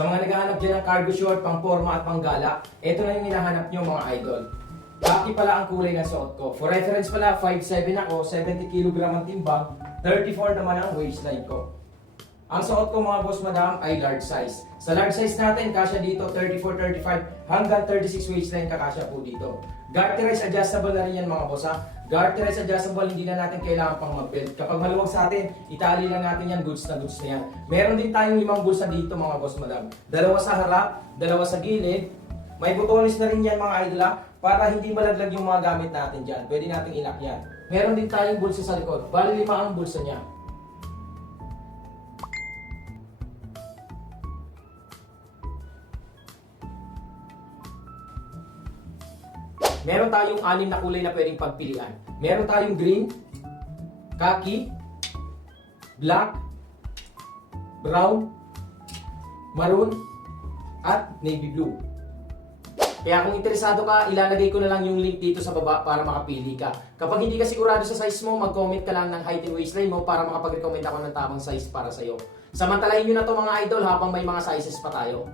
Sa mga naghahanap dyan ng cargo short, pang forma at pang gala, ito na yung hinahanap nyo mga idol. Khaki pala ang kulay ng suot ko. For reference pala, 5'7 ako, 70 kg ang timbang, 34 naman ang waistline ko. Ang suot ko mga boss madam ay large size. Sa large size natin, kasya dito 34, 35 hanggang 36 waistline kakasya po dito. Garterize adjustable na rin yan mga boss ha. Garterize adjustable, hindi na natin kailangan pang mag-belt. Kapag maluwag sa atin, itali lang natin yan, goods na yan. Meron din tayong 5 bulsa dito mga boss madam. Dalawa sa harap, dalawa sa gilid. May butones na rin yan mga idol ha, para hindi malaglag yung mga gamit natin dyan. Pwede nating ilak yan. Meron din tayong bulsa sa likod. Bali 5 ang bulsa niya. Meron tayong 6 na kulay na pwedeng pagpilian. Meron tayong green, khaki, black, brown, maroon, at navy blue. Kaya kung interesado ka, ilalagay ko na lang yung link dito sa baba para makapili ka. Kapag hindi ka sigurado sa size mo, mag-comment ka lang ng height and waistline mo para makapag-recommend ako ng tamang size para sa'yo. Samantalahin nyo na to mga idol habang may mga sizes pa tayo.